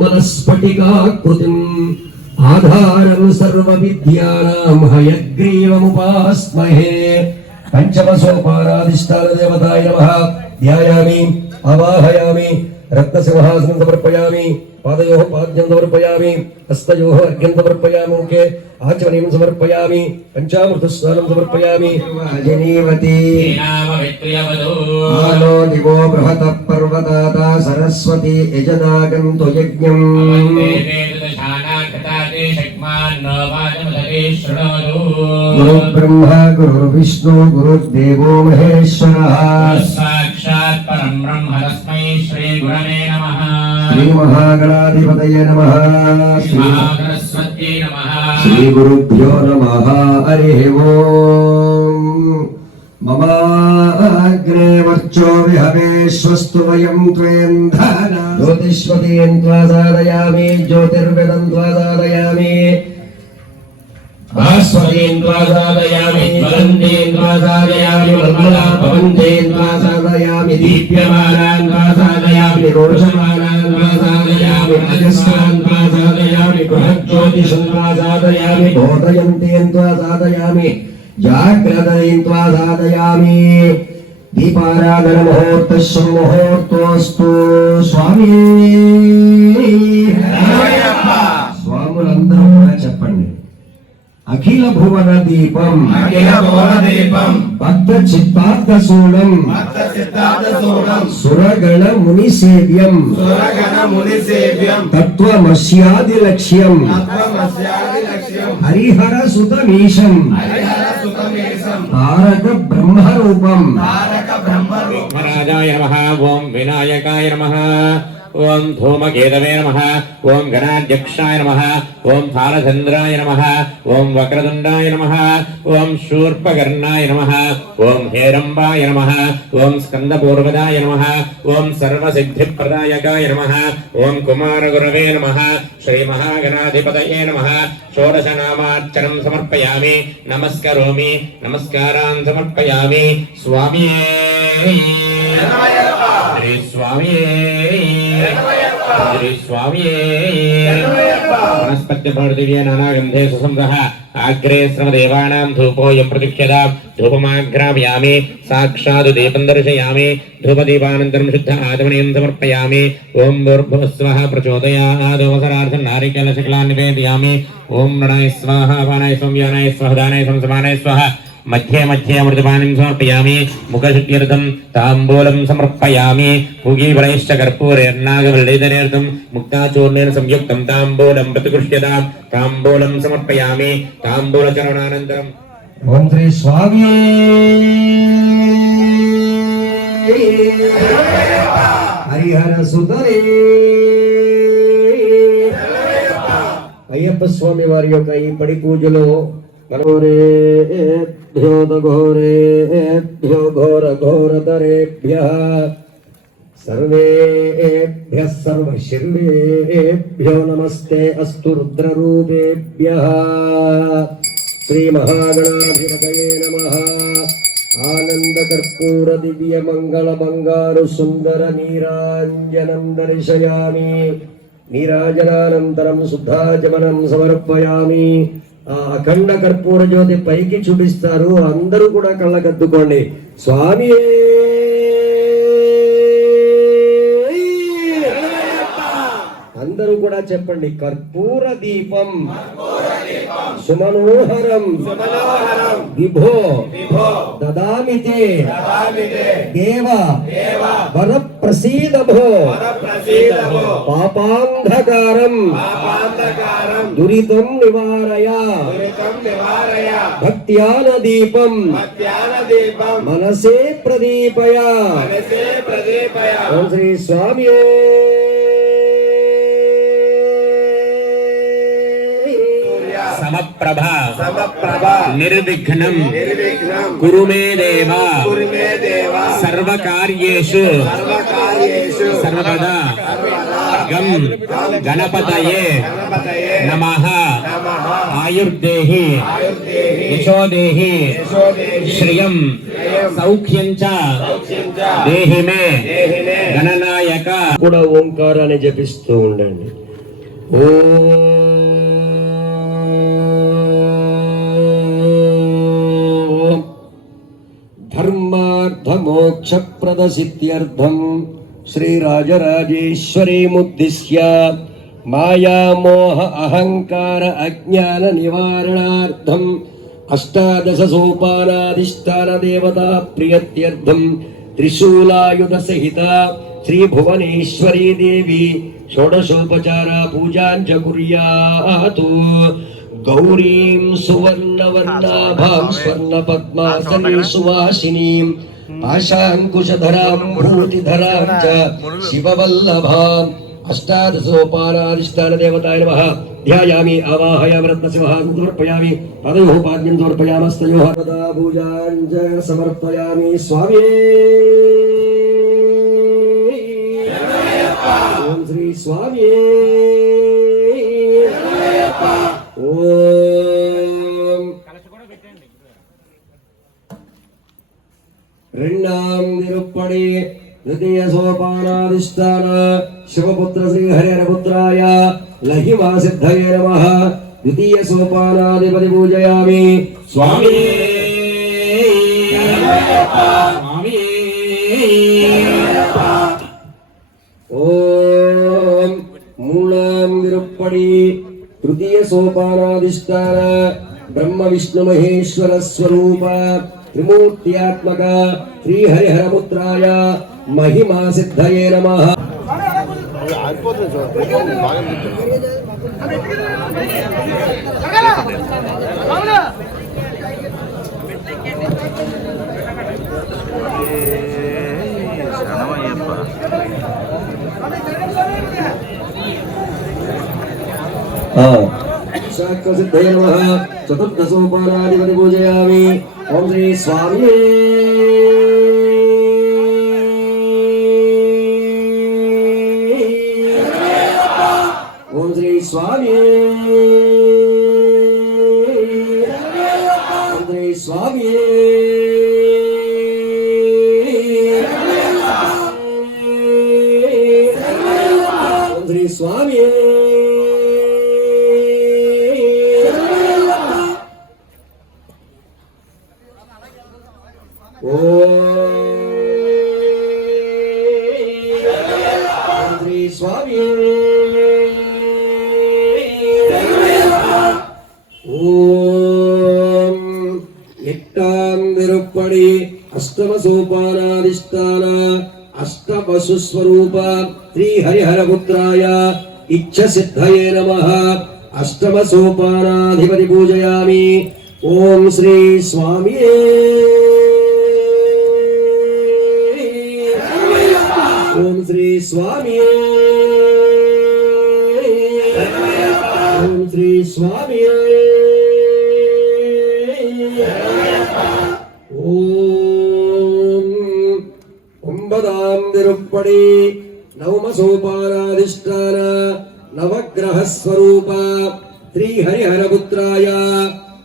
మనస్ఫటికాకృతిం ఆధారం సర్వవిద్యానాం హయగ్రీవముపాస్మహే పంచమసోపారాధిష్టాన దేవతాయ నమః ధ్యాయామి అవాహయామి रत्नसिंहासनं समर्पयामि पादयो पाद्यं समर्पयामि हस्तो अर्घ्यं समर्पयामि मुखे आचमनीं समर्पयामि पञ्चामृतस्नानं समर्पयामि। अजनीवती आलो दिवो सरस्वती यजनागं गुरुर्विष्णु गुरुर्देवो महेश्वरः। साक्षात् परं గురవే నమః. శ్రీ మహాగణాధిపతయ నమ. శ్రీ మహాసరస్వత్యై నమః. శ్రీ గురుభ్యో నమ. హరి ఓం. మమాగ్రే వర్చో విహవేశ్వస్తు వయం త్వేంధన జ్యోతిష్వతీం త్వా సాధయామి జ్యోతిర్వేదం త్వా సాధయామి. భాస్వతీం త్వా సాధయామి జ్వలంతీం త్వా సాధయామి మల్మలా భవంతీం త్వా సాధయామి దీప్యమానాన్ త్వా సాధయామి రోషమానాన్ సాధయామి రాజస్థాన్ త్వా సాధయామి బృహజ్యోతిషం త్వా సాధయామి బోధయంతీం త్వా సాధయామి జాగ్రత్తీం త్వా సాధయామి దీపారాధన ముహూర్తస్సు ముహూర్తోస్తు స్వామి స్వాములందరూ కూడా చెప్పండి అఖిల భువన దీపం. అఖిల భువన దీపం. భక్త చిత్తార్థ శూలం భక్త సిద్ధార్థ సూడం సురగణ ముని సేవ్యం సురగణ ముని సేవ్యం తత్వమస్యాది లక్ష్యం తత్వమస్యాది లక్ష్యం హరిహర సుతమీశం హరిహర సుతమేశం తారక బ్రహ్మ రూపం తారక బ్రహ్మ రూపం రాజాయ నమః ఓం వినాయకాయ నమః. ఓం ధూమకేతవే నమః ఓం గణాధ్యక్షాయ నమః ఓం భారచంద్రాయ నమః ఓం వక్రతుండాయ నమః ఓం శూర్పకర్ణాయ నమః ఓం హేరంబాయ నమః ఓం స్కందపూర్వదాయ నమః ఓం సర్వసిద్ధిప్రదాయకాయ నమః ఓం కుమారగురవే నమః శ్రీమహాగణాధిపతయే నమః షోడశనామార్చనం సమర్పయామి నమస్కరోమి నమస్కారాన్ సమర్పయామి స్వామియే శ్రీ స్వామియే वनस्पत्यभोर्दिव्ये नानागन्धे सुसंवः आग्रे श्रमदेवानां धूपोऽयं प्रतिक्षेदां दीपं दर्शया धूपदीपानन्तरं शुद्ध आचमनीयं समर्पया ओं भूर्भुवस्वः प्रचोदयादवसरार्थं नारिकेलशकलान् निवेदयामि। ॐ नृणाय स्वाहा पानाय स्वं यानाय स्वः दानाय स्वाहा। మధ్యే మధ్యే అమృతపాణిం సమర్పయామి ముఖశుద్ధ్యర్థం తాంబూలం సమర్పయామి పూగీఫలైశ్చ కర్పూరేర్నాగమృళీధనేర్థం ముక్తాచూర్ణేన సంయుక్తం తాంబూలం ప్రతికృష్యతాం తాంబూలం సమర్పయామి తాంబూలచరణానంతరం ఓం శ్రీ స్వామి హరిహర సుధరే అయ్యప్ప స్వామి వారి యొక్క ఈ పడి పూజలో ఘోరేభ్యో ఘోరేభ్యో ఘోర ఘోరతరేభ్య సర్వేభ్య సర్వశిర్వేభ్యో నమస్తే అస్తు రుద్రరూపేభ్య శ్రీ మహాగణాధిపతయే నమ ఆనంద కర్పూర అఖండ కర్పూర జ్యోతి పైకి చూపిస్తారు. అందరూ కూడా కళ్ళకద్దుకోండి స్వామియే! కూడా చెప్పండి. కర్పూర దీపం. సుమనోహరం. మనోహరం విభో. విభో. దదామితే. దేవ. వర ప్రసీద భో వరప్రసీదభో. పాపాంధకారం. దురితం నివారయ. భక్త్యాన దీపం. మనసే ప్రదీపయ. శ్రీ స్వామి సమప్రభ. సమప్రభ. నిర్విఘ్నం. నిర్విఘ్నం. కురు మే దేవ. కురుమే దేవ. సర్వకార్యేషు. సర్వకార్యేషు. సర్వదా. గాయత్ర్యాగం గణపతయే. నమః. నమః. ఆయుర్దేహి. యశోదేహి. శ్రియం. సౌఖ్యం చ దేహి మే గణనాయక. కూడా ఓంకారాన్ని జపిస్తూ ఉండండి. ఓం मोक्षप्रदसित्यर्थम् श्रीराजराजेश्वरीमुद्दिश्य मायामोह अहङ्कार अज्ञाननिवारणार्थम् अष्टादशसोपानाधिष्ठानदेवताप्रियत्यर्थम् त्रिशूलायुधसहिता श्रीभुवनेश्वरी देवी षोडशोपचारा पूजाञ्च कुर्यात् गौरीं सुवर्णवर्णाभां स्वर्णपद्मासने सुवासिनीम् आशाङ्कुशधराम् भूतिधराम् च शिववल्लभाम् अष्टादशोपानाधिष्ठानदेवताय नमः ध्यायामि आवाहयामि रत्नसिंहान् समर्पयामि तदयोः पाद्यं समर्पयामस्तयोः तदा भूजान् स्वामी రెండాం తిరుప్పడి ద్వితీయ సోపానాధిష్టాన శివపుత్ర శ్రీ హరిహరపుత్రాయ లహిమా సిద్ధయే నమ. ద్వితీయ సోపానాధిపతి పూజయామి. స్వామి. ఓం మూలాం తిరుప్పడి తృతీయ సోపానాధిష్టాన బ్రహ్మ విష్ణు మహేశ్వర స్వరూప త్రిమూర్త్యాత్మక శ్రీ హరిహరపుత్రాయ మహిమా సిద్ధయే నమః శాక్వసిద్ధయ నమ చతుర్దశోపానాధిపతి పూజయామి ఓం శ్రీ స్వామి ఓం శ్రీ స్వామి ఓం శ్రీ స్వామి ఓం ఎట్టాం విరుప్పడి అష్టమ సోపానాధిష్టాన అష్టపశు స్వరూప శ్రీ ఇచ్చ సిద్ధయే నమ అష్టమ సోపానాధిపతి పూజయామి ఓం శ్రీ స్వామి శ్రీ స్వామి. ఓం శ్రీ స్వామి. ఓం ఒంబదాం తిరుప్పడి నవమ సోపానాధిష్టాన నవగ్రహ స్వరూప శ్రీ హరిహరపుత్రాయ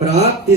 ప్రాప్తి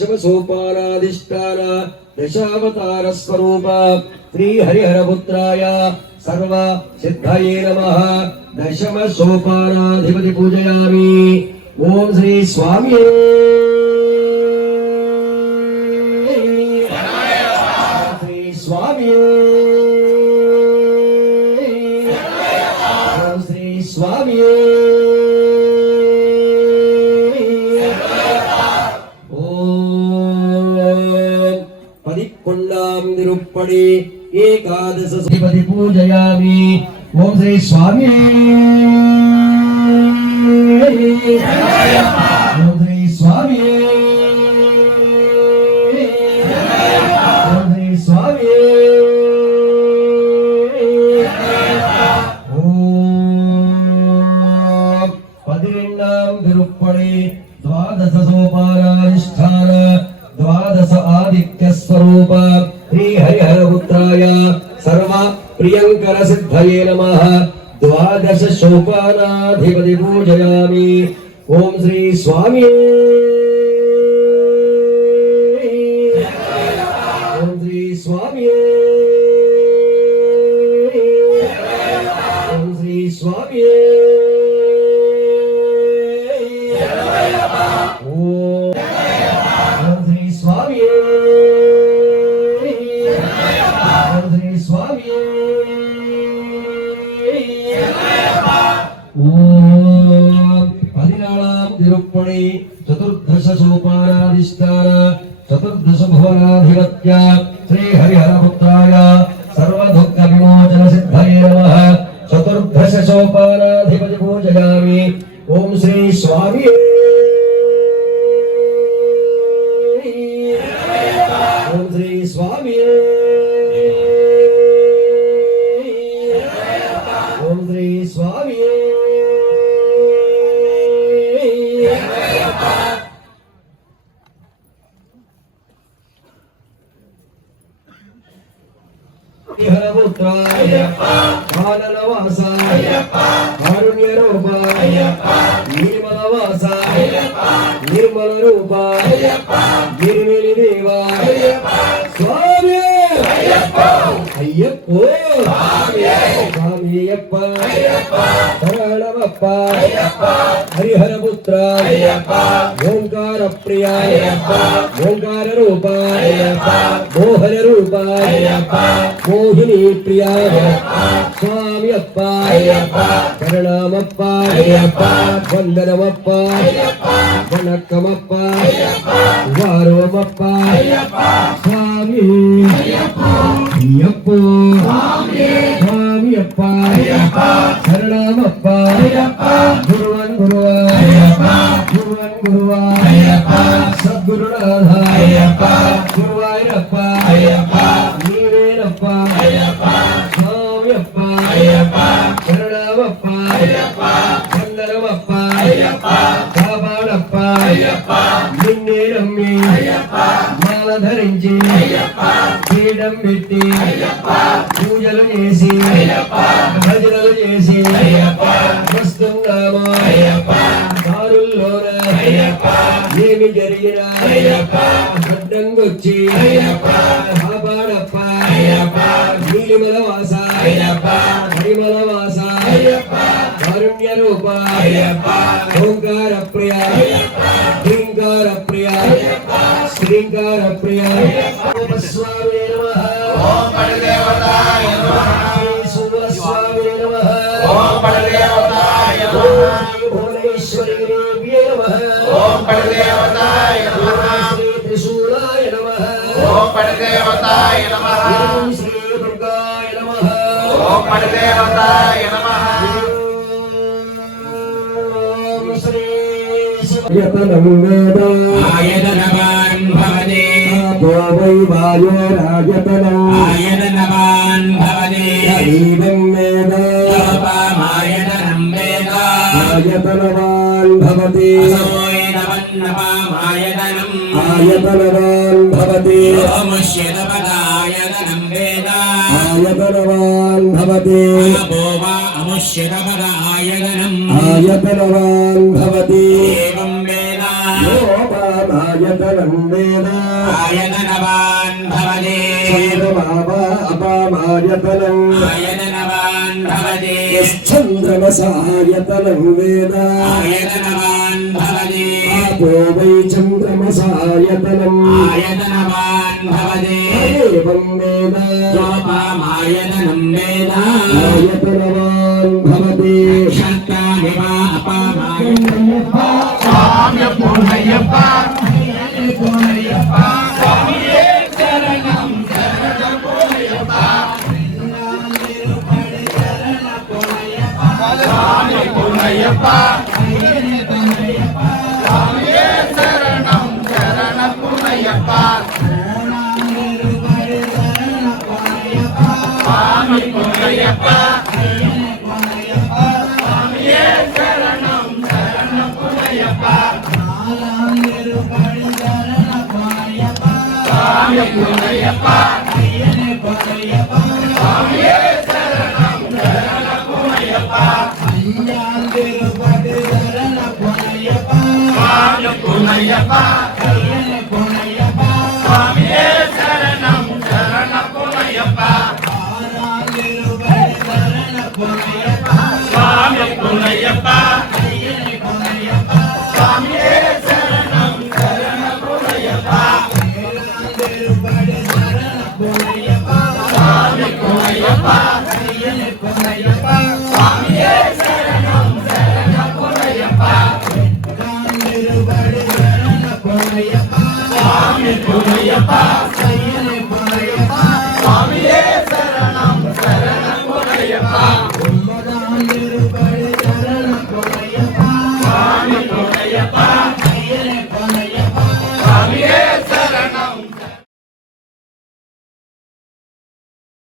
పత్తాందిరుప్పడి దశమ సోపానాధిష్టాన దశావతార స్వరూప శ్రీ హరిహరపుత్రాయ సర్వ సిద్ధయే నమ దశమ సోపానాధిపతి పూజయామి ఓం శ్రీ స్వామి పదికొండాం నిరుప్పడి ఏకాదశ శ్రీపతి పూజయామి. ఓం శ్రీ స్వామి. ఓం శ్రీ స్వామి. ఆదిత్య స్వరూప శ్రీ హరిహరపుత్రాయ సర్వ ప్రియంకర సిద్ధయే నమ ద్వాదశ సోపానాధిపతి పూజయామి ఓం శ్రీ స్వామి భువనాధిపత్య శ్రీ హరిహరపుత్రాయ సర్వదుఃఖ విమోచన సిద్ధయే నమః చతుర్దశ సోపానాధిపతి పూజయామి ఓం శ్రీ కాననవాసాయ కారుణ్యరూపాయ నిర్మలవాసాయ నిర్మల రూపాయ నిర్మిలి దేవాయ స్వామి! ஐயப்போ. சுவாமியப்பா சரணமப்பா ஹரிஹரபுத்ரா. ஓங்கார பிரியா ஓங்கார ரூபா மோகன ரூபா மோகினி பிரியா சுவாமி அப்பா கருணாமப்பா. வந்தனமப்பா வணக்கமப்பா. வாரோமப்பா சுவாமி. పెట్టి పూజలు చేసి భజనలు చేసి వస్తున్నాము దారుల్లోన ఏమి జరిగినా అడ్డంగొచ్చి కాపాడప్ప నీలిమల వాస హరిమల వాస కారుణ్య రూప ఓంకార ప్రియ శ్రీంకార ప్రియ శ్రీంకార ప్రియ. స్వామి ఓం పరదేవతాయ నమః. శ్రీ దుర్గాయ నమ. ఓం పరదేవతాయ నమః ఆయతనవాన్ భవతి. తో వై వాయో రాజతనం. ఆయతనవాన్ భవతి. శరీరం వేద. లోపామాయతనం వేద. ఆయతనవాన్ భవతి. అసోయనవన్నపామాయతనం ఆయతనవాన్ భవతి. ఆయతనవాన్ భవతి భోవా అముష్యతపదాయతనం ఆయతనవాన్ భవతి ఏవం వేద యోపామాయతనం వేద ఆయతనవాన్ భవతి చంద్రమావా అపామాయతనం ఆయతనవాన్ భవతి చంద్రమసాయతనం వేద ఆయతనవాన్ భవతి ఆపో లోపామాయతనం వేద ఆయతనవాన్ భవతి క్షత్రామివ అపామాయతనం స్వామ్యప్పో అయ్యప్ప స్వామి అయ్యప్ప ஐயப்பா ஐயனே ஐயப்பா சாமியே சரணம் சரணம் ஐயப்பா ஐயாந்திரு படு சரணம் ஐயப்பா ஐயப்பா Baba.